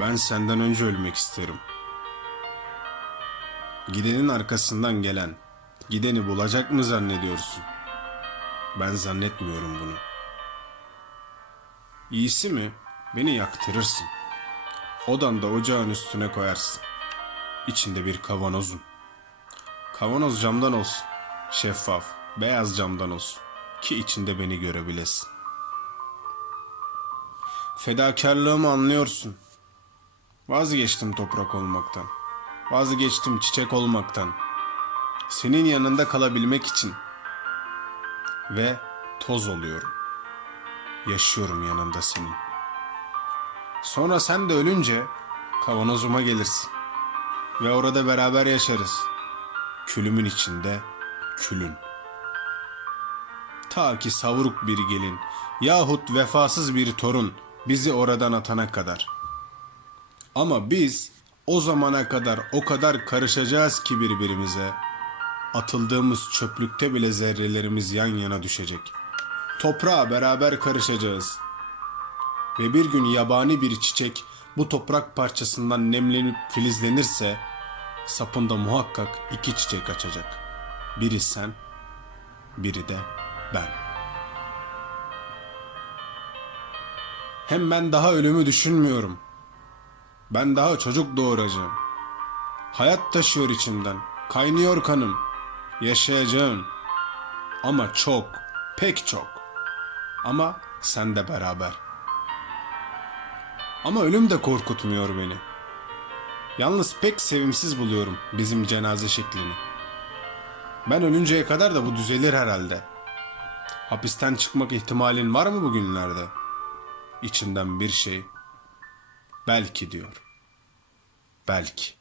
Ben senden önce ölmek isterim. Gidenin arkasından gelen, gideni bulacak mı zannediyorsun? Ben zannetmiyorum bunu. İyisi mi? Beni yaktırırsın. Odanda ocağın üstüne koyarsın. İçinde bir kavanozun. Kavanoz camdan olsun. Şeffaf, beyaz camdan olsun. Ki içinde beni görebilesin. Fedakarlığımı anlıyorsun. Vazgeçtim toprak olmaktan. Vazgeçtim çiçek olmaktan. Senin yanında kalabilmek için. Ve toz oluyorum. Yaşıyorum yanında senin. Sonra sen de ölünce kavanozuma gelirsin. Ve orada beraber yaşarız. Külümün içinde külün. Ta ki savruk bir gelin yahut vefasız bir torun bizi oradan atana kadar. Ama biz o zamana kadar o kadar karışacağız ki birbirimize. Atıldığımız çöplükte bile zerrelerimiz yan yana düşecek. Toprağa beraber karışacağız. Ve bir gün yabani bir çiçek bu toprak parçasından nemlenip filizlenirse sapında muhakkak iki çiçek açacak. Biri sen, biri de ben. Hem ben daha ölümü düşünmüyorum. Ben daha çocuk doğuracağım. Hayat taşıyor içimden. Kaynıyor kanım. Yaşayacağım. Ama çok, pek çok. Ama sen de beraber. Ama ölüm de korkutmuyor beni. Yalnız pek sevimsiz buluyorum bizim cenaze şeklini. Ben ölünceye kadar da bu düzelir herhalde. Hapisten çıkmak ihtimalin var mı bugünlerde? İçinden bir şey belki diyor. Belki.